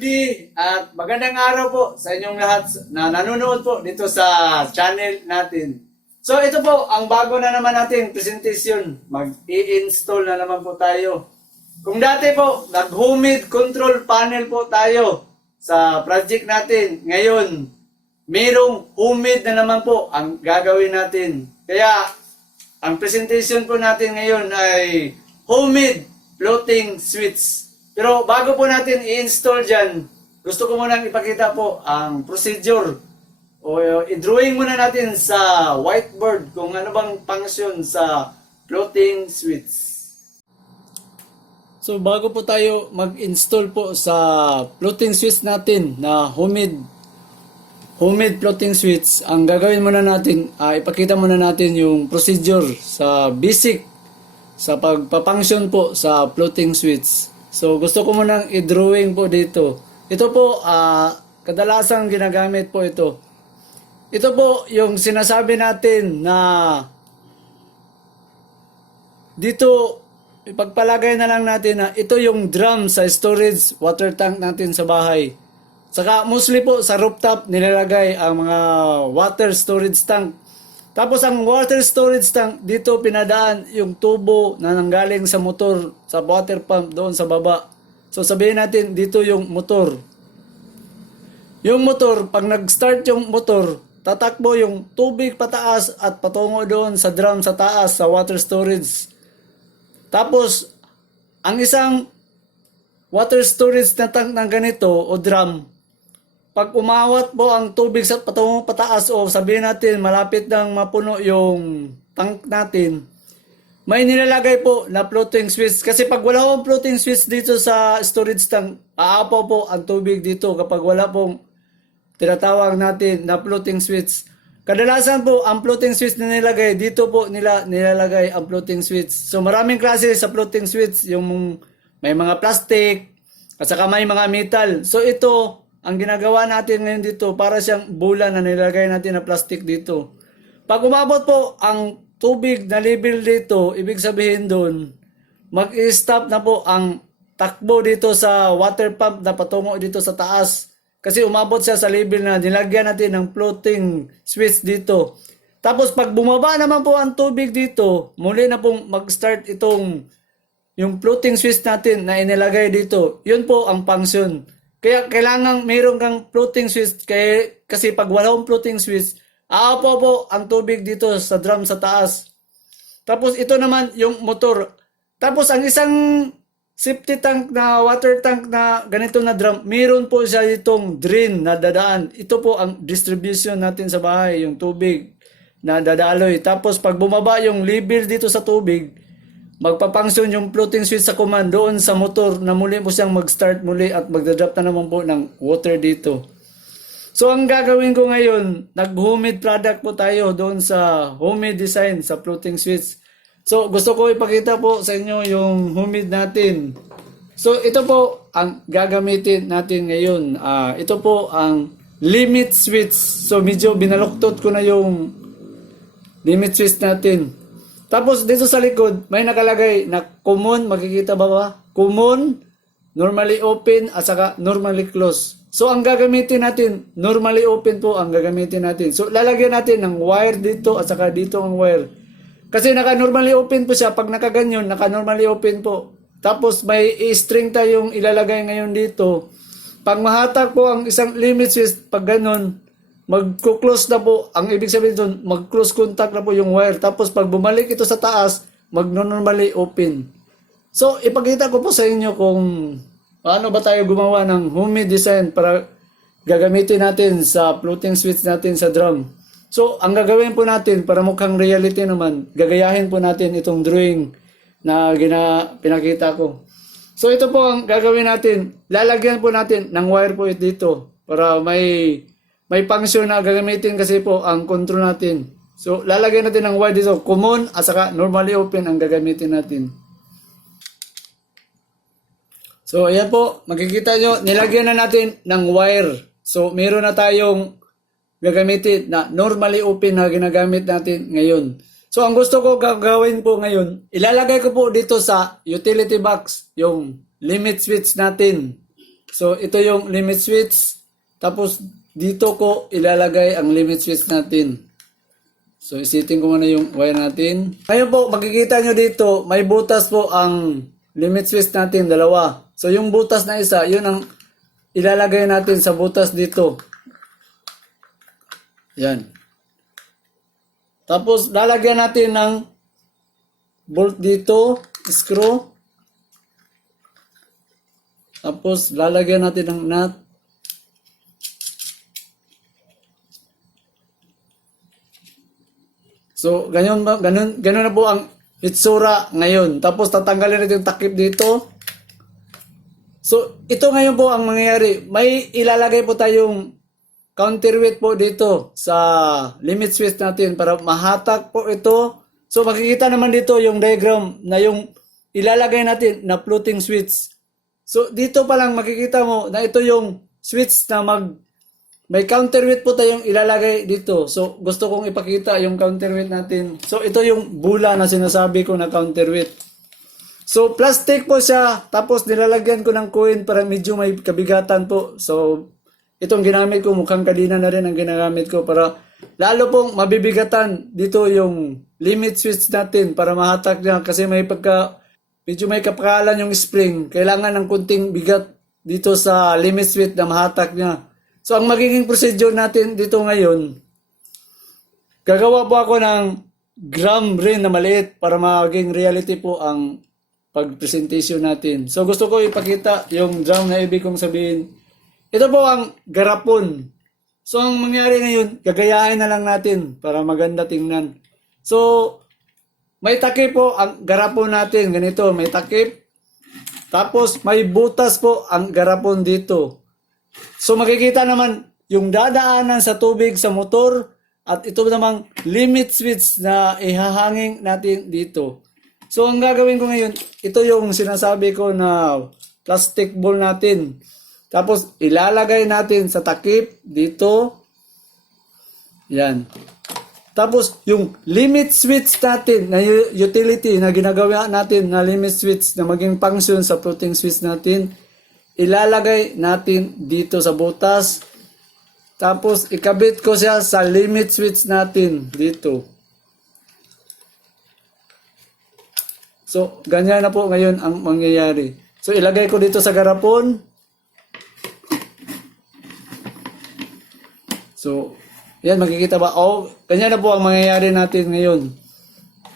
Rudy at magandang araw po sa inyong lahat na nanonood po dito sa channel natin. So ito po ang bago na naman nating presentation. Mag-i-install na naman po tayo. Kung dati po nag-humid control panel po tayo sa project natin. Ngayon, mayroong humid na naman po ang gagawin natin. Kaya ang presentation po natin ngayon ay humid floating switch. Pero bago po natin i-install dyan, gusto ko munang ipakita po ang procedure o i-drawing muna natin sa whiteboard kung ano bang function sa floating switch. So bago po tayo mag-install po sa floating switch natin na humid floating switch, ang gagawin muna natin, ipakita muna natin yung procedure sa basic sa pagpapunction po sa floating switch. So gusto ko munang i-drawing po dito. Ito po, kadalasang ginagamit po ito. Ito po yung sinasabi natin na dito, ipagpalagay na lang natin na ito yung drum sa storage water tank natin sa bahay. Saka mostly po sa rooftop nilalagay ang mga water storage tank. Tapos ang water storage tank, dito pinadaan yung tubo na nanggaling sa motor, sa water pump doon sa baba. So sabihin natin dito yung motor. Yung motor, pag nag-start yung motor, tatakbo yung tubig pataas at patungo doon sa drum sa taas, sa water storage. Tapos, ang isang water storage na tank ng ganito o drum, pag umawat po ang tubig sa patungong pataas o sabihin natin malapit nang mapuno yung tank natin, may nilalagay po na floating switch. Kasi pag wala pong floating switch dito sa storage tank, aapaw po ang tubig dito kapag wala pong tinatawag natin na floating switch. Kadalasan po ang floating switch na nilagay, dito po nila nilalagay ang floating switch. So maraming klase sa floating switch, yung may mga plastic at saka may mga metal. So ito, ang ginagawa natin ngayon dito, para siyang bola na nilagay natin na plastic dito. Pag umabot po ang tubig na level dito, ibig sabihin doon, mag-stop na po ang takbo dito sa water pump na patungo dito sa taas. Kasi umabot siya sa level na nilagyan natin ng floating switch dito. Tapos pag bumaba naman po ang tubig dito, muli na pong mag-start itong yung floating switch natin na inilagay dito. Yun po ang function. Kaya kailangan mayroon kang floating switch kasi pag wala kang floating switch, aapaw po ang tubig dito sa drum sa taas. Tapos ito naman yung motor. Tapos ang isang safety tank na water tank na ganito na drum, mayroon po siya itong drain na dadaan. Ito po ang distribution natin sa bahay, yung tubig na dadaloy. Tapos pag bumaba yung level dito sa tubig, magpapunction yung floating switch sa command doon sa motor na muli po siyang mag-start muli at magdadrop na naman po ng water dito. So ang gagawin ko ngayon, nag-humid product po tayo doon sa humid design sa floating switch. So gusto ko ipakita po sa inyo yung humid natin. So ito po ang gagamitin natin ngayon. Ito po ang limit switch. So medyo binaluktot ko na yung limit switch natin. Tapos dito sa likod, may nakalagay na common, makikita ba? Common, normally open, at saka normally close. So ang gagamitin natin, normally open po ang gagamitin natin. So lalagyan natin ng wire dito at saka dito ang wire. Kasi naka-normally open po siya, pag nakaganyan, naka-normally open po. Tapos may string tayong ilalagay ngayon dito. Pag mahatak po ang isang limit switch, pag ganun, mag-close na po, ang ibig sabihin doon, mag-close contact na po yung wire. Tapos pag bumalik ito sa taas, mag-normally open. So, ipakita ko po sa inyo kung paano ba tayo gumawa ng humid design para gagamitin natin sa floating switch natin sa drum. So, ang gagawin po natin, para mukhang reality naman, gagayahin po natin itong drawing na pinakita ko. So, ito po ang gagawin natin. Lalagyan po natin ng wire po dito para may function na gagamitin kasi po ang control natin. So, lalagyan natin ng wire dito. Common at saka normally open ang gagamitin natin. So, ayan po. Makikita nyo, nilagyan na natin ng wire. So, meron na tayong gagamitin na normally open na ginagamit natin ngayon. So, ang gusto ko gagawin po ngayon, ilalagay ko po dito sa utility box yung limit switch natin. So, ito yung limit switch. Tapos, dito ko ilalagay ang limit switch natin. So, isitin ko muna yung wire natin. Ngayon po, makikita nyo dito, may butas po ang limit switch natin, dalawa. So, yung butas na isa, yun ang ilalagay natin sa butas dito. Yan. Tapos, lalagyan natin ng bolt dito, screw. Tapos, lalagyan natin ng nut. So, ganun na po ang itsura ngayon. Tapos, tatanggalin natin yung takip dito. So, ito ngayon po ang mangyayari. May ilalagay po tayong counterweight po dito sa limit switch natin para mahatak po ito. So, makikita naman dito yung diagram na yung ilalagay natin na floating switch. So, dito pa lang makikita mo na ito yung switch na may counterweight po tayong ilalagay dito. So, gusto kong ipakita yung counterweight natin. So, ito yung bula na sinasabi ko na counterweight. So, plastic po siya. Tapos, nilalagyan ko ng coin para medyo may kabigatan po. So, itong ginamit ko, mukhang kadina na rin ang ginagamit ko para lalo pong mabibigatan dito yung limit switch natin para mahatak niya. Kasi medyo may kapakalan yung spring. Kailangan ng kunting bigat dito sa limit switch na mahatak niya. So, ang magiging procedure natin dito ngayon, gagawa po ako ng gram rin na maliit para maging reality po ang pag-presentation natin. So, gusto ko ipakita yung drum na ibig kong sabihin. Ito po ang garapon. So, ang mangyari ngayon, gagayahin na lang natin para maganda tingnan. So, may takip po ang garapon natin. Ganito, may takip. Tapos, may butas po ang garapon dito. So, makikita naman yung dadaanan sa tubig sa motor at ito namang limit switch na ihahanging natin dito. So, ang gagawin ko ngayon, ito yung sinasabi ko na plastic ball natin. Tapos, ilalagay natin sa takip dito. Yan. Tapos, yung limit switch natin na utility na ginagawa natin na limit switch na maging function sa floating switch natin, ilalagay natin dito sa butas. Tapos, ikabit ko siya sa limit switch natin dito. So, ganyan na po ngayon ang mangyayari. So, ilagay ko dito sa garapon. So, yan, makikita ba? Oh, ganyan na po ang mangyayari natin ngayon.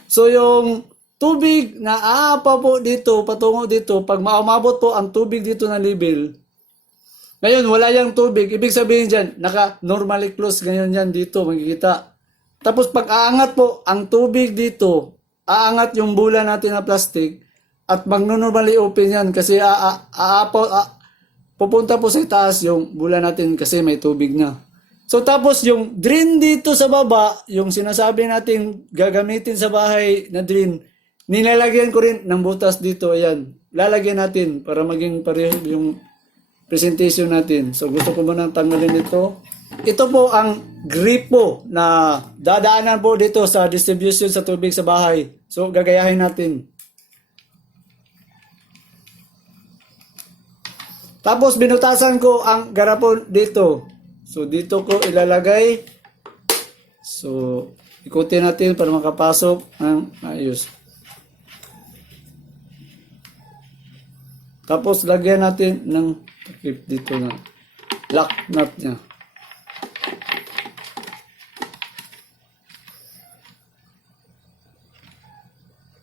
So, yung tubig na aapa po dito, patungo dito, pag maumabot po ang tubig dito na level, ngayon, wala yung tubig. Ibig sabihin dyan, naka-normally close ngayon yan dito, makikita. Tapos, pag aangat po ang tubig dito, aangat yung bula natin na plastic, at magno-normally open yan kasi pupunta po sa taas yung bula natin kasi may tubig na. So, tapos yung drain dito sa baba, yung sinasabi natin gagamitin sa bahay na drain, nilalagyan ko rin ng butas dito. Ayan, lalagyan natin para maging pareho yung presentation natin. So, gusto ko munang tanggalin ito. Ito po ang gripo na dadaanan po dito sa distribution sa tubig sa bahay. So, gagayahin natin. Tapos, binutasan ko ang garapon dito. So, dito ko ilalagay. So, ikutin natin para makapasok ng ayos. Tapos, lagyan natin ng takip dito na lock nut niya.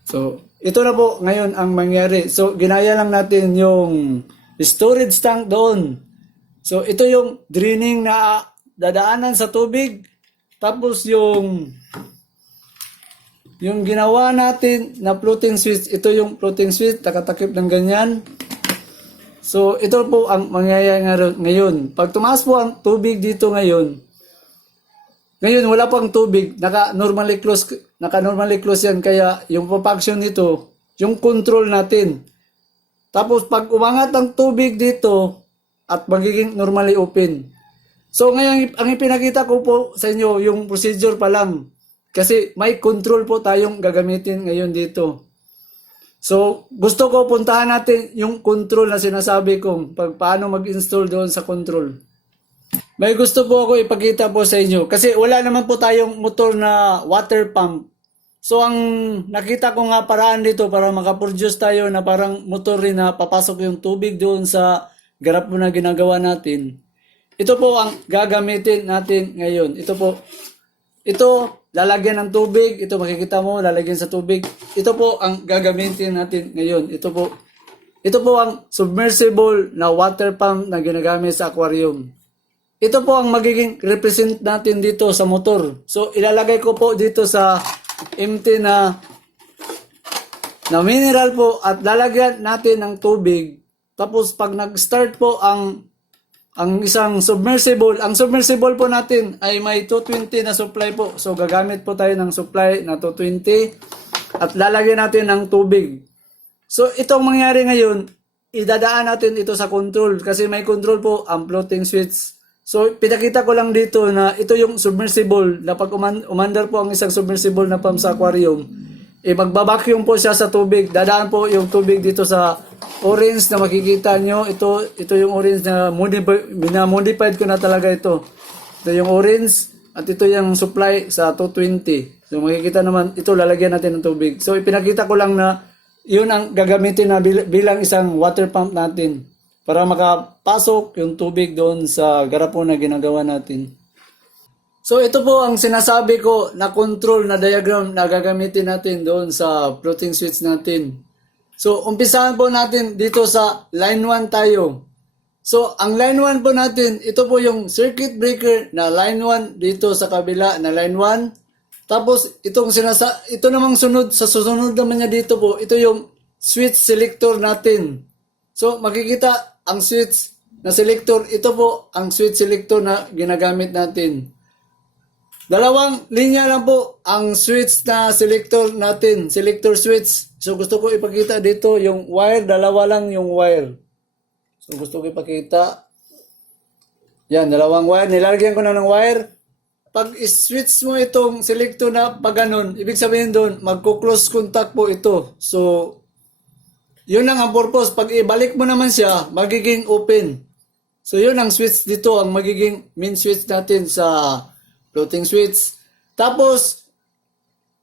So, ito na po ngayon ang mangyari. So, ginaya lang natin yung storage tank doon. So, ito yung draining na dadaanan sa tubig. Tapos yung ginawa natin na floating switch, ito yung floating switch, nakatakip ng ganyan. So, ito po ang mangyayari ngayon. Pag tumaas po ang tubig dito ngayon wala pang tubig, naka-normally close yan. Kaya yung function nito, yung control natin. Tapos, pag umangat ang tubig dito, at magiging normally open. So ngayon, ang ipinakita ko po sa inyo, yung procedure pa lang. Kasi may control po tayong gagamitin ngayon dito. So, gusto ko puntahan natin yung control na sinasabi kong paano mag-install doon sa control. May gusto po ako ipakita po sa inyo kasi wala naman po tayong motor na water pump. So, ang nakita ko nga paraan dito para makaproduce tayo na parang motor rin na papasok yung tubig doon sa garap mo na ginagawa natin. Ito po ang gagamitin natin ngayon. Ito po. Ito, lalagyan ng tubig. Ito makikita mo, lalagyan sa tubig. Ito po ang gagamitin natin ngayon. Ito po. Ito po ang submersible na water pump na ginagamit sa aquarium. Ito po ang magiging represent natin dito sa motor. So, ilalagay ko po dito sa empty na mineral po at lalagyan natin ng tubig. Tapos, pag nag-start po ang isang submersible, ang submersible po natin ay may 220 na supply po. So, gagamit po tayo ng supply na 220 at lalagyan natin ng tubig. So, itong mangyari ngayon, idadaan natin ito sa control kasi may control po ang floating switch. So, pinakita ko lang dito na ito yung submersible na pag umandar po ang isang submersible na pump sa aquarium, magbabacuum po siya sa tubig. Dadaan po yung tubig dito sa orange na makikita nyo. Ito yung orange na modified ko na talaga ito. Ito yung orange at ito yung supply sa 220. So, makikita naman, ito lalagyan natin ng tubig. So, ipinakita ko lang na yun ang gagamitin na bilang isang water pump natin para makapasok yung tubig doon sa garapon na ginagawa natin. So ito po ang sinasabi ko na control na diagram na gagamitin natin doon sa floating switch natin. So umpisahan po natin dito sa line 1 tayo. So ang line 1 po natin, ito po yung circuit breaker na line 1 dito sa kabila na line 1. Tapos ito namang sunod, sa susunod naman niya dito po, ito yung switch selector natin. So makikita ang switch na selector, ito po ang switch selector na ginagamit natin. Dalawang linya lang po ang switch na selector natin, selector switch. So gusto ko ipakita dito yung wire, dalawa lang yung wire. So gusto ko ipakita. Yan, dalawang wire, nilalagyan ko na ng wire. Pag switch mo itong selector na pag ganun, ibig sabihin doon, magko-close contact po ito. So yun lang ang purpose. Pag ibalik mo naman siya, magiging open. So, yun ang switch dito, ang magiging main switch natin sa floating switch. Tapos,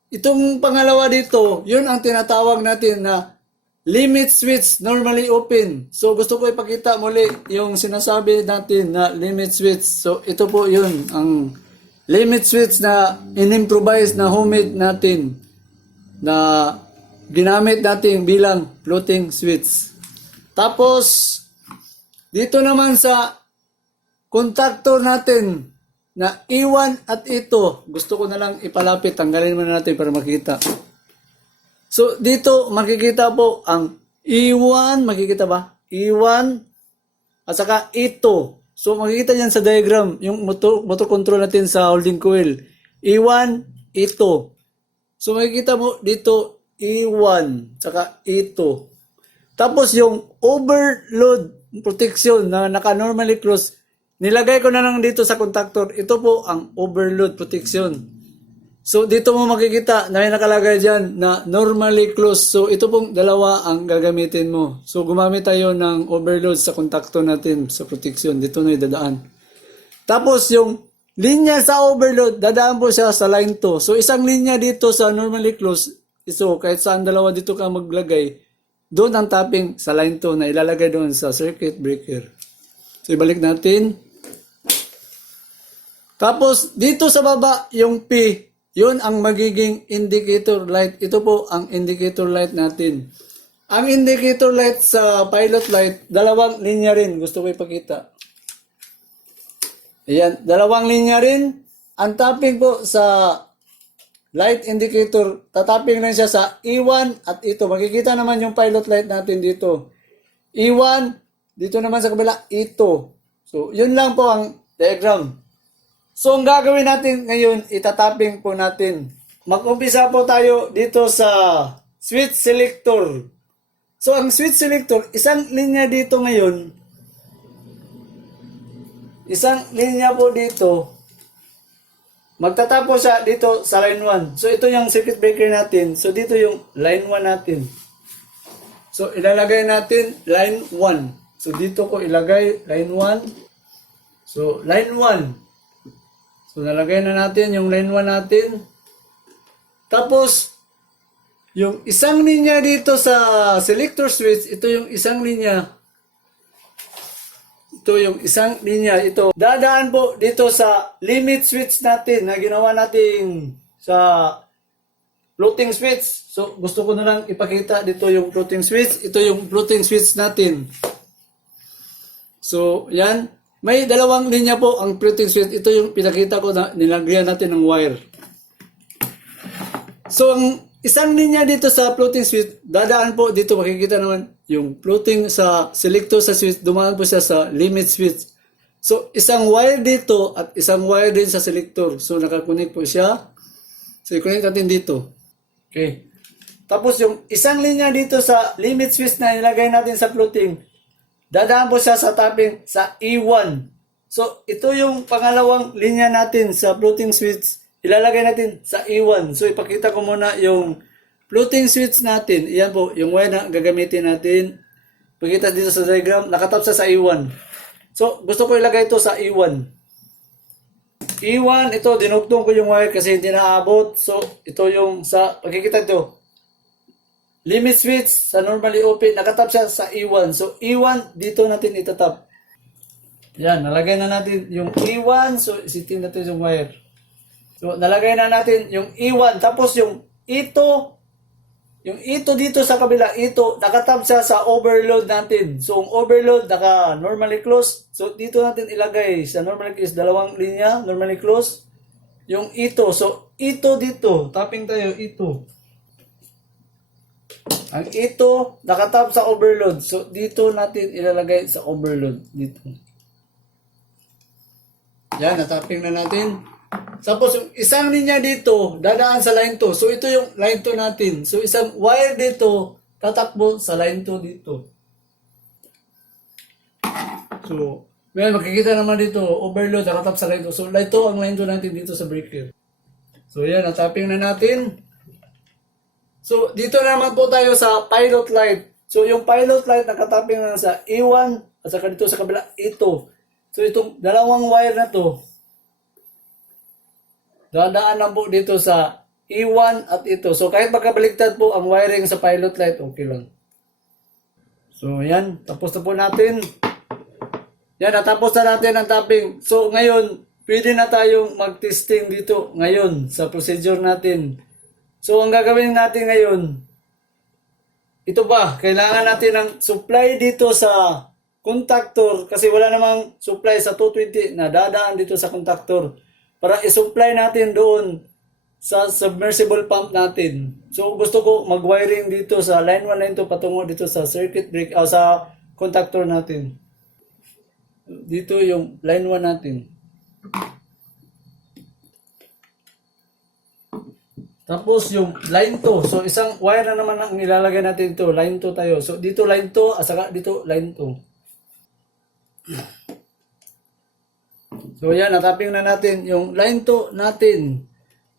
itong pangalawa dito, yun ang tinatawag natin na limit switch, normally open. So, gusto ko ipakita muli yung sinasabi natin na limit switch. So, ito po yun, ang limit switch na in-improvise na homemade natin na ginamit natin bilang floating switch. Tapos, dito naman sa contactor natin na E1 at ito, gusto ko na lang ipalapit, tanggalin muna natin para makita. So, dito makikita po ang E1, makikita ba? E1 at saka ito. So, makikita yan sa diagram, yung motor control natin sa holding coil. E1, ito. So, makikita mo dito, E1, saka E2. Tapos yung overload protection na naka-normally close, nilagay ko na lang dito sa contactor. Ito po ang overload protection. So dito mo makikita na may nakalagay dyan na normally close. So ito pong dalawa ang gagamitin mo. So gumamit tayo ng overload sa contactor natin sa protection. Dito na idadaan. Tapos yung linya sa overload, dadaan po siya sa line 2. So isang linya dito sa normally close. So, kahit saan dalawa dito ka maglagay, doon ang tapping sa line 2 na ilalagay doon sa circuit breaker. So, ibalik natin. Tapos, dito sa baba, yung P, yun ang magiging indicator light. Ito po ang indicator light natin. Ang indicator light sa pilot light, dalawang linya rin. Gusto ko ipakita. Ayan, dalawang linya rin. Ang tapping po sa light indicator, tatapping lang siya sa E1 at ito. Makikita naman yung pilot light natin dito. E1, dito naman sa kabila, E2. So, yun lang po ang diagram. So, ang gagawin natin ngayon, itatapping po natin. Mag-umpisa po tayo dito sa switch selector. So, ang switch selector, isang linya dito ngayon. Isang linya po dito. Magtatapos siya dito sa line 1. So, ito yung circuit breaker natin. So, dito yung line 1 natin. So, ilalagay natin line 1. So, dito ko ilagay line 1. So, line 1. So, nalagay na natin yung line 1 natin. Tapos, yung isang linya dito sa selector switch, ito yung isang linya. Ito yung isang linya. Ito, dadaan po dito sa limit switch natin na ginawa natin sa floating switch. So, gusto ko na lang ipakita dito yung floating switch. Ito yung floating switch natin. So, yan. May dalawang linya po ang floating switch. Ito yung pinakita ko na nilagyan natin ng wire. So, ang isang linya dito sa floating switch, dadaan po dito, makikita naman yung floating sa selector sa switch, dumaan po siya sa limit switch. So, isang wire dito at isang wire din sa selector. So, nakakunik po siya. So, i-connect natin dito. Okay. Tapos, yung isang linya dito sa limit switch na nilagay natin sa floating, dadaan po siya sa tapping sa E1. So, ito yung pangalawang linya natin sa floating switch. Ilalagay natin sa E1. So, ipakita ko muna yung floating switch natin. Iyan po, yung wire na gagamitin natin. Pakita dito sa diagram, nakatap sa E1. So, gusto ko ilagay ito sa E1. E1, ito, dinugtong ko yung wire kasi hindi naabot. So, ito yung sa, pagkikita ito. Limit switch sa normally open, nakatap siya sa E1. So, E1, dito natin itatap. Yan, nalagay na natin yung E1. So, isitin natin yung wire. So, nalagay na natin yung E1. Tapos, yung E2, yung E2 dito sa kabila, E2, nakatab siya sa overload natin. So, ang overload, naka normally close. So, dito natin ilagay sa normally close, dalawang linya, normally close. Yung E2. So, E2 dito. Tapping tayo, E2. Ang E2, nakatab sa overload. So, dito natin ilalagay sa overload. Dito. Yan, natapping na natin. Tapos, yung isang linya dito, dadaan sa line 2. So, ito yung line 2 natin. So, isang wire dito, tatakbo sa line 2 dito. So, well, makikita naman dito, overload, nakatap sa line 2. So, line 2 ang line 2 natin dito sa breaker. So, yan, natapping na natin. So, dito naman po tayo sa pilot light. So, yung pilot light, nakatapping na sa E1 at saka dito sa kabila, E2. So, itong dalawang wire na to, dadaan lang po dito sa E1 at ito. So, kahit magkabaliktad po ang wiring sa pilot light, okay lang. So, yan. Tapos na po natin. Yan, natapos na natin ang tapping. So, ngayon, pwede na tayong mag-testing dito ngayon sa procedure natin. So, ang gagawin natin ngayon, ito ba, kailangan natin ng supply dito sa contactor kasi wala namang supply sa 220 na dadaan dito sa contactor para i-supply natin doon sa submersible pump natin. So, gusto ko mag-wiring dito sa line 1, line 2 patungo dito sa circuit breaker o sa contactor natin. Dito yung line 1 natin. Tapos yung line 2. So, isang wire na naman ang ilalagay natin ito. Line 2 tayo. So, dito line 2 at saka dito line 2. So, yan. Natapping na natin yung line 2 natin.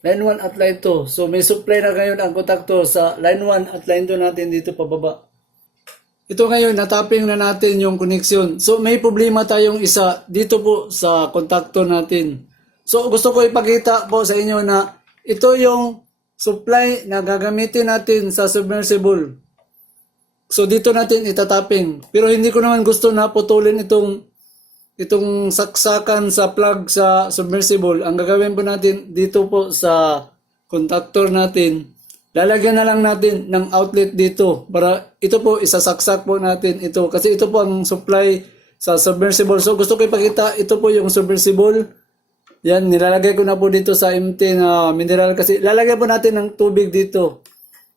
Line 1 at line 2. So, may supply na ngayon ang contactor sa line 1 at line 2 natin dito pababa. Ito ngayon, natapping na natin yung connection. So, may problema tayong isa dito po sa contactor natin. So, gusto ko ipakita po sa inyo na ito yung supply na gagamitin natin sa submersible. So, dito natin itatapping. Pero hindi ko naman gusto na putulin itong saksakan sa plug sa submersible. Ang gagawin po natin dito po sa contactor natin, lalagyan na lang natin ng outlet dito para ito po isasaksak po natin ito kasi ito po ang supply sa submersible. So gusto ko ipakita, ito po yung submersible. Yan, nilalagay ko na po dito sa empty na mineral kasi lalagyan po natin ng tubig dito.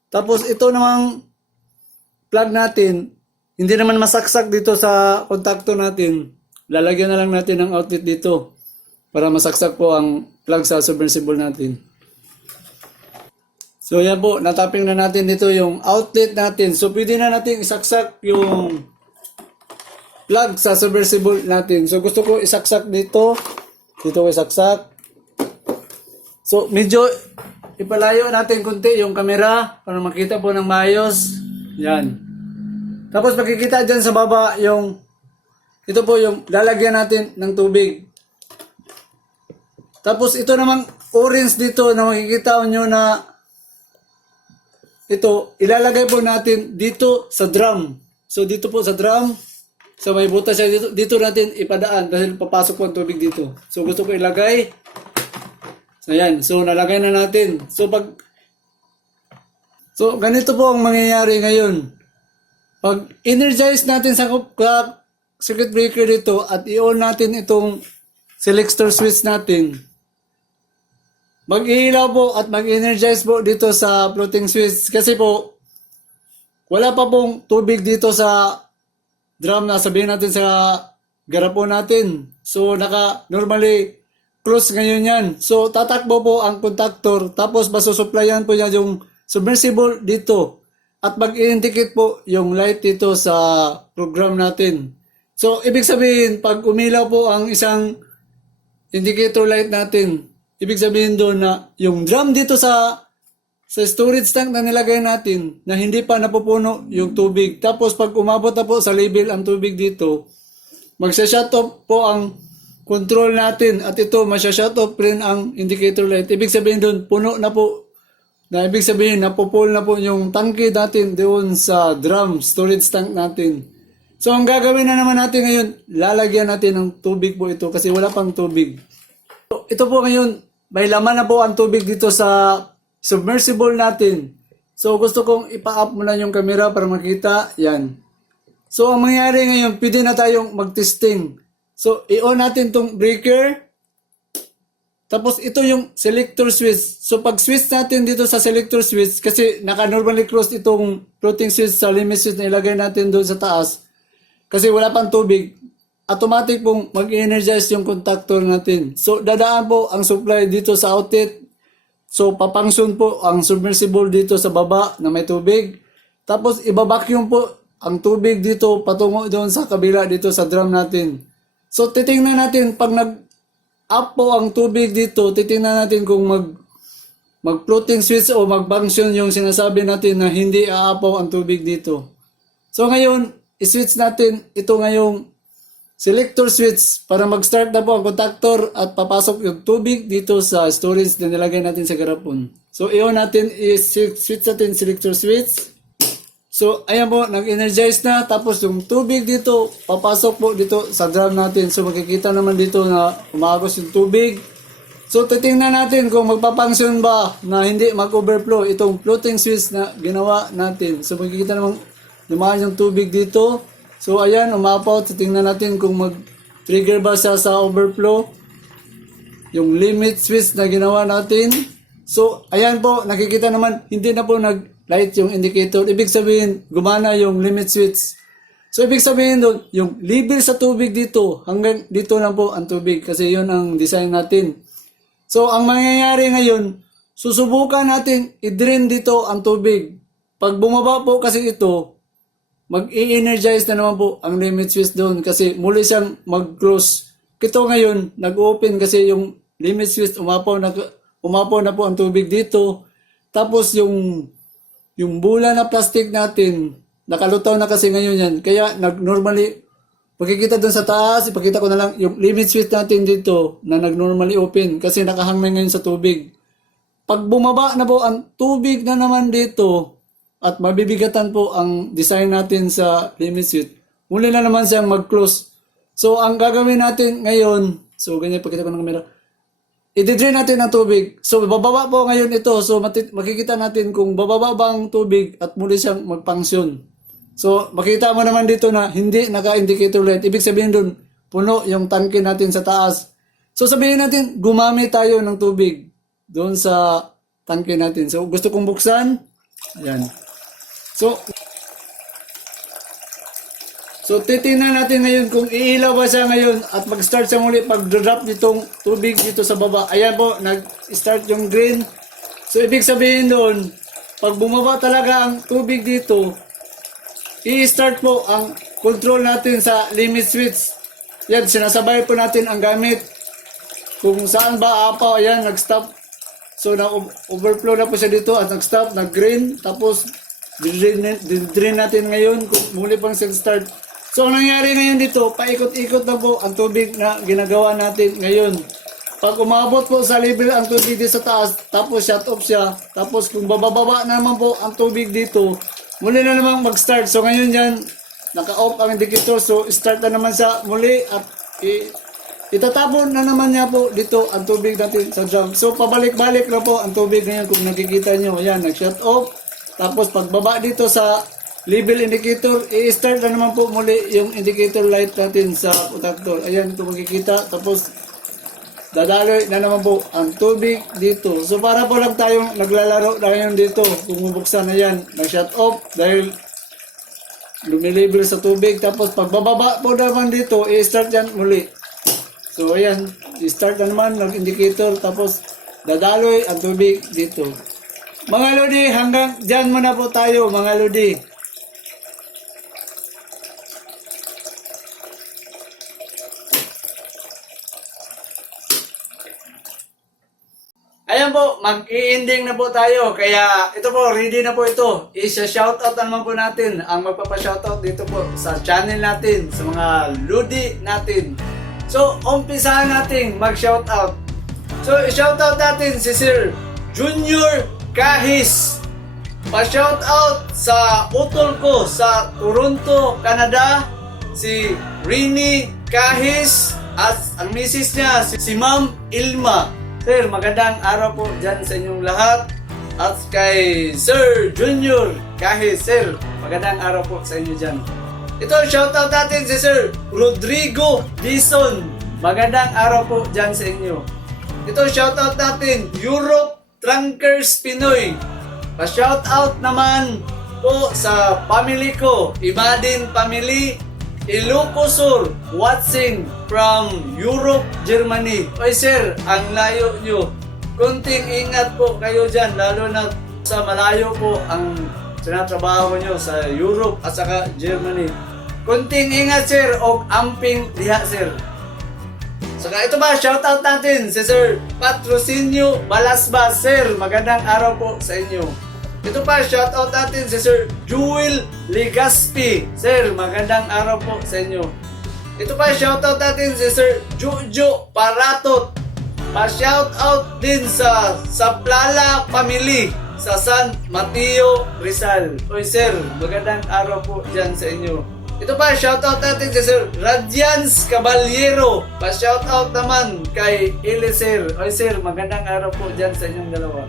Tapos ito namang plug natin, hindi naman masaksak dito sa contactor natin. Lalagyan na lang natin ng outlet dito para masaksak po ang plug sa submersible natin. So yan po, natapping na natin dito yung outlet natin. So pwede na natin isaksak yung plug sa submersible natin. So gusto ko isaksak dito. Dito ko isaksak. So medyo ipalayo natin konti yung camera para makita po ng maayos. Yan. Tapos makikita dyan sa baba yung, ito po yung lalagyan natin ng tubig. Tapos ito namang orange dito na makikita nyo na ito, ilalagay po natin dito sa drum. So dito po sa drum, so may butas siya dito, dito natin ipadaan dahil papasok po ang tubig dito. So gusto ko ilagay. So ayan, so nalagay na natin. So ganito po ang mangyayari ngayon. Pag energize natin sa circuit breaker dito at i-on natin itong selector switch natin, mag-iilaw po at mag-energize po dito sa floating switch kasi po wala pa pong tubig dito sa drum na sabihin natin sa garapon natin. So normally close ngayon yan. So tatakbo po ang contactor tapos masusuplayan po niya yung submersible dito. At mag-indicate po yung light dito sa program natin. So, ibig sabihin, pag umilaw po ang isang indicator light natin, ibig sabihin doon na yung drum dito sa storage tank na nilagay natin na hindi pa napupuno yung tubig. Tapos, pag umabot na po sa level ang tubig dito, magsa-shut off po ang control natin at ito, masya-shut off rin ang indicator light. Ibig sabihin doon, puno na po. Na ibig sabihin, napupul na po yung tangke natin doon sa drum, storage tank natin. So, ang gagawin na naman natin ngayon, lalagyan natin ng tubig po ito kasi wala pang tubig. So, ito po ngayon, may laman na po ang tubig dito sa submersible natin. So, gusto kong ipa-up muna yung camera para makita. Yan. So, ang mangyayari ngayon, pwede na tayong mag-testing. So, i-on natin tong breaker. Tapos ito yung selector switch. So pag switch natin dito sa selector switch, kasi naka-normally closed itong floating switch sa limit switch na ilagay natin doon sa taas. Kasi wala pang tubig. Automatic pong mag-energize yung contactor natin. So dadaan po ang supply dito sa outlet. So papangsyon po ang submersible dito sa baba na may tubig. Tapos ibabacuum po ang tubig dito patungo doon sa kabila dito sa drum natin. So titingnan natin pag up po ang tubig dito, titingnan natin kung mag-floating switch o mag-function yung sinasabi natin na hindi aapaw ang tubig dito. So ngayon, i-switch natin ito ngayong selector switch para mag-start na po ang contactor at papasok yung tubig dito sa storage na nilagay natin sa garapon. So i-on natin, i-switch natin selector switch. So, ayan po, nag-energize na. Tapos yung tubig dito, papasok po dito sa drum natin. So, makikita naman dito na umagos yung tubig. So, titingnan natin kung magpapangsyon ba na hindi mag-overflow itong floating switch na ginawa natin. So, makikita naman lumaan yung tubig dito. So, ayan, umapaw. Titingnan natin kung mag-trigger ba siya sa overflow. Yung limit switch na ginawa natin. So, ayan po, nakikita naman, hindi na po light yung indicator. Ibig sabihin, gumana yung limit switch. So, ibig sabihin doon, yung level sa tubig dito, hanggang dito lang po ang tubig kasi yun ang design natin. So, ang mangyayari ngayon, susubukan natin i-drain dito ang tubig. Pag bumaba po kasi ito, mag-i-energize na naman po ang limit switch doon kasi muli siyang mag-close. Ito ngayon, nag-open kasi yung limit switch, umapaw na po ang tubig dito. Tapos yung bula na plastic natin, nakalutaw na kasi ngayon yan. Kaya normally, pagkikita dun sa taas, ipakita ko na lang yung limit switch natin dito na nag-normally open kasi nakahang na ngayon sa tubig. Pag bumaba na po ang tubig na naman dito at mabibigatan po ang design natin sa limit switch, muli na naman siyang mag-close. So, ang gagawin natin ngayon, so ganyan, pakita ko ng camera, i-drain natin ang tubig. So, bababa po ngayon ito. So, makikita natin kung bababa ba ang tubig at muli siyang magpangsyon. So, makita mo naman dito na hindi naka-indicator light. Ibig sabihin doon, puno yung tangke natin sa taas. So, sabihin natin, gumamit tayo ng tubig doon sa tangke natin. So, gusto kong buksan. Ayan. So, titingnan natin ngayon kung iilaw ba siya ngayon at mag-start siya muli pag-drop nitong tubig dito sa baba. Ayan po, nag-start yung green. So, ibig sabihin doon, pag bumaba talaga ang tubig dito, i-start po ang control natin sa limit switch. Yan, sinasabay po natin ang gamit. Kung saan ba apaw, ayan, nag-stop. So, na-overflow na po siya dito at nag-stop, nag-green. Tapos, Didrain natin ngayon kung muli pang start. So ang nangyari ngayon dito, paikot-ikot na po ang tubig na ginagawa natin ngayon. Pag umabot po sa level ang tubig dito sa taas, tapos shut off siya, tapos kung bababa na naman po ang tubig dito, muli na naman mag-start. So ngayon yan, naka-off ang indicator, so start na naman siya muli at itatapon na naman niya po dito ang tubig natin sa drum. So pabalik-balik na po ang tubig ngayon kung nakikita nyo. Ayan, nag-shut off. Tapos pagbaba dito sa level indicator, i-start na naman po muli yung indicator light natin sa protector. Ayan, ito makikita. Tapos dadaloy na naman po ang tubig dito. So para po lang tayong naglalaro na ngayon dito. Kung bubuksan na yan, nag-shut off dahil lumilibel sa tubig. Tapos pagbababa po naman dito, i-start yan muli. So ayan, i-start na naman ng-indicator. Tapos dadaloy ang tubig dito. Mga Lodi, hanggang dyan muna po tayo mga Lodi. Ayan po, mag-i-ending na po tayo. Kaya ito po, ready na po ito. Isa-shoutout naman po natin ang magpapa-shoutout dito po sa channel natin, sa mga Lodi natin. So, umpisahan natin mag-shoutout. So, i-shoutout natin si Sir Junior Kahis. Pa-shoutout sa utol ko sa Toronto, Canada, si Rini Kahis at ang misis niya, si Ma'am Ilma. Sir, magandang araw po dyan sa inyong lahat. At kay Sir Junior Kahis, Sir, magandang araw po sa inyo dyan. Ito, shoutout natin si Sir Rodrigo Dison. Magandang araw po dyan sa inyo. Ito, shoutout natin, Europe Trunkers Pinoy. Pa-shoutout naman po sa family ko, Imadin Family, Ilocosur, watching from Europe, Germany. Oy sir, ang layo nyo. Kunting ingat po kayo dyan, lalo na sa malayo po ang sinatrabaho nyo sa Europe at saka Germany. Kunting ingat sir, o amping diha sir. Saka ito ba, shoutout natin si Sir Patrocinio Balasbas. Sir, magandang araw po sa inyo. Ito pa, shoutout natin si Sir Jewel Legaspi. Sir, magandang araw po sa inyo. Ito pa, shoutout natin si Sir Jojo Paratot. Pa-shoutout din sa Saplala Family sa San Mateo, Rizal. Oy sir, magandang araw po dyan sa inyo. Ito pa, shoutout natin si Sir Radiance Caballero. Pa-shoutout naman kay Eliser. Oy sir, magandang araw po dyan sa inyong dalawa.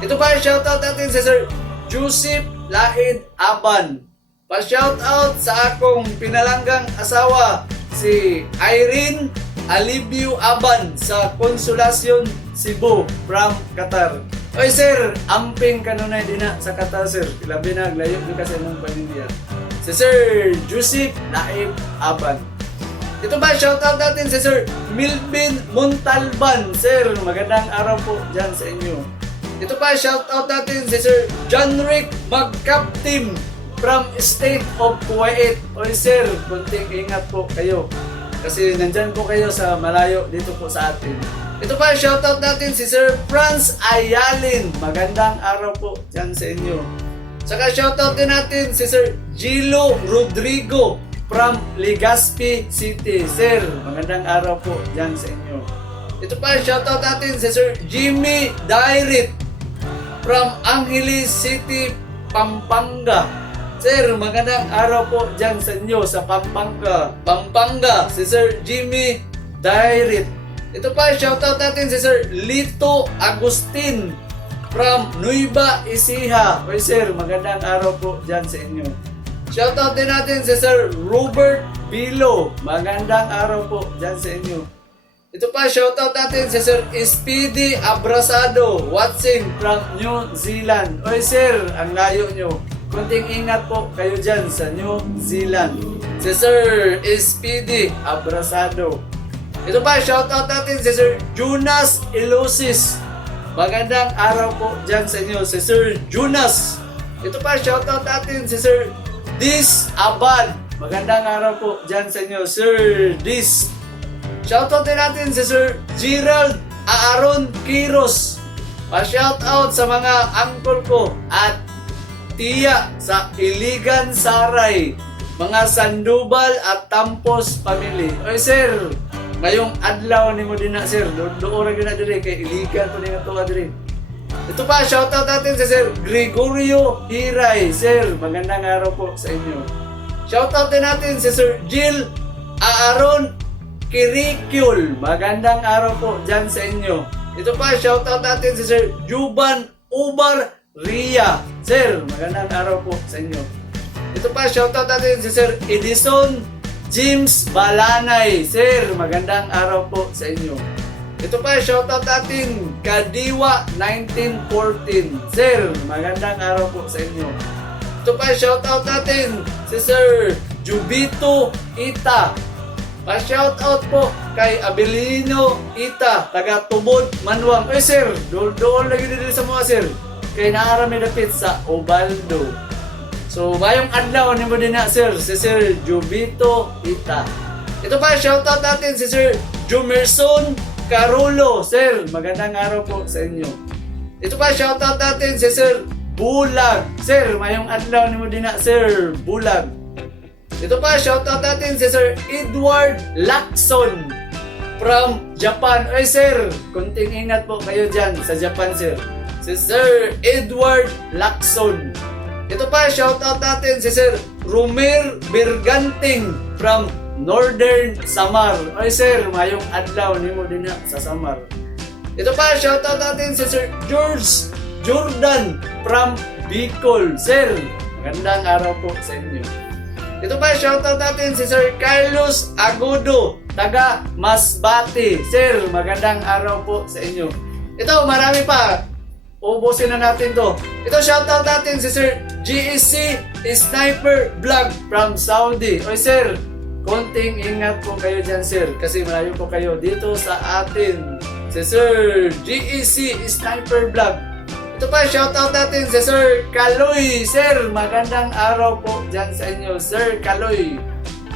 Ito pa, shoutout natin si Sir Joseph Lahid Aban. Pa-shoutout sa akong pinalanggang asawa, si Irene Alibio Aban sa Consolacion, Cebu, from Qatar. Oy sir, amping kanunay din na sa Qatar sir. Labi na, layo din kasi ng pamilya. Si Sir Joseph Lahid Aban. Ito ba, shoutout natin si Sir Milvin Montalban. Sir, magandang araw po dyan sa inyo. Ito pa, shoutout natin si Sir John Rick Magkaptim from State of Kuwait. Oy sir, kunting ingat po kayo. Kasi nandyan po kayo sa malayo dito po sa atin. Ito pa, shoutout natin si Sir Franz Ayalin. Magandang araw po dyan sa inyo. Saka shoutout din natin si Sir Gilo Rodrigo from Legazpi City. Sir, magandang araw po dyan sa inyo. Ito pa, shoutout natin si Sir Jimmy Dairit from Angeles City, Pampanga. Sir, magandang araw po dyan sa inyo sa Pampanga, si Sir Jimmy Dairit. Ito pa, shoutout natin si Sir Lito Agustin from Nueva Ecija. Oy sir, magandang araw po dyan sa inyo. Shoutout din natin si Sir Robert Bilo. Magandang araw po dyan sa inyo. Ito pa, shoutout natin si Sir Speedy Abrasado, watching from New Zealand. Oy sir, ang layo nyo. Kunting ingat po kayo dyan sa New Zealand. Si Sir Speedy Abrasado. Ito pa, shoutout natin si Sir Jonas Elosis. Magandang araw po dyan sa inyo, si Sir Jonas. Ito pa, shoutout natin si Sir Dis Abad. Magandang araw po dyan sa inyo, Sir Dis. Shoutout din natin si Sir Gerald Aaron Quiros. Pa-shoutout sa mga uncle ko at Titiya sa Iligan Saray, mga Sandoval at Tampos family. Oy sir, ngayong adlaw nimo din na sir, doon ra gyud na diri kay Iligan po nga tuwa diri. Ito pa, shoutout natin si Sir Gregorio Hiray. Sir, magandang araw po sa inyo. Shoutout din natin si Sir Jill Aaron Kirikul. Magandang araw po dyan sa inyo. Ito pa, shoutout natin si Sir Juban Ubar Ria. Sir, magandang araw po sa inyo. Ito pa, shoutout natin si Sir Edison James Balanay. Sir, magandang araw po sa inyo. Ito pa, shoutout natin Kadiwa 1914. Sir, magandang araw po sa inyo. Ito pa, shoutout natin si Sir Jubito Ita. Pa-shoutout po kay Abilino Ita, taga Tubod, Manuang. Oy sir, doon lagi dito sa mga sir. Kay naarami dapit sa Ubaldo. So, bayong adlaw ni mo din na sir, si Sir Jubito Ita. Ito pa, shoutout natin si Sir Jumerson Carulo. Sir, magandang araw po sa inyo. Ito pa, shoutout natin si Sir Bulag. Sir, mayong adlaw ni mo din na Sir Bulag. Ito pa, shoutout natin si Sir Edward Lacson from Japan. Ay sir, kunting ingat po kayo dyan sa Japan sir. Si Sir Edward Lacson. Ito pa, shoutout natin si Sir Rumer Berganting from Northern Samar. Ay sir, mayong adlaw nimo din na sa Samar. Ito pa, shoutout natin si Sir George Jordan from Bicol. Sir, magandang araw po sa inyo. Ito pa, shoutout natin si Sir Carlos Agudo, taga Masbate. Sir, magandang araw po sa inyo. Ito, marami pa. Ubusin na natin to. Ito, shoutout natin si Sir GEC Sniper Vlog from Saudi. Oy sir, konting ingat po kayo dyan sir, kasi malayo po kayo dito sa atin. Si Sir GEC Sniper Vlog. Ito pa, shoutout natin si Sir Kaloy. Sir, magandang araw po dyan sa inyo, Sir Kaloy.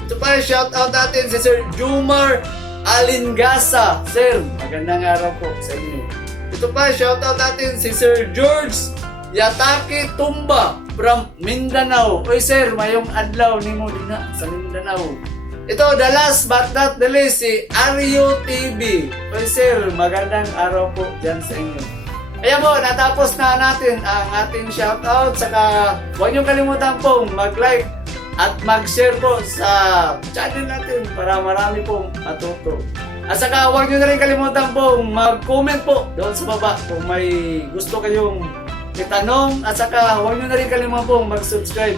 Ito pa, shoutout natin si Sir Jumar Alingasa. Sir, magandang araw po sa inyo. Ito pa, shoutout natin si Sir George Yataki Tumba from Mindanao. Oy sir, mayong adlaw nimo din na sa Mindanao. Ito, the last but not the least, si Aryo TV. Oy sir, magandang araw po dyan sa inyo. Ayan po, natapos na natin ang ating shoutout. Saka huwag niyong kalimutan pong mag-like at mag-share po sa channel natin para marami pong matuto. At saka huwag niyo na rin kalimutan pong mag-comment po doon sa baba kung may gusto kayong itanong. At saka huwag nyo na rin kalimutan pong mag-subscribe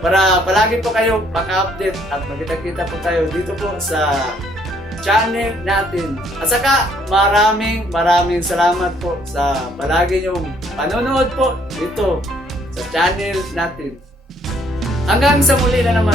para palagi po kayo maka-update at magkita-kita po tayo dito po sa channel natin. At saka maraming salamat po sa palagi nyong panonood po dito sa channel natin. Hanggang sa muli na naman.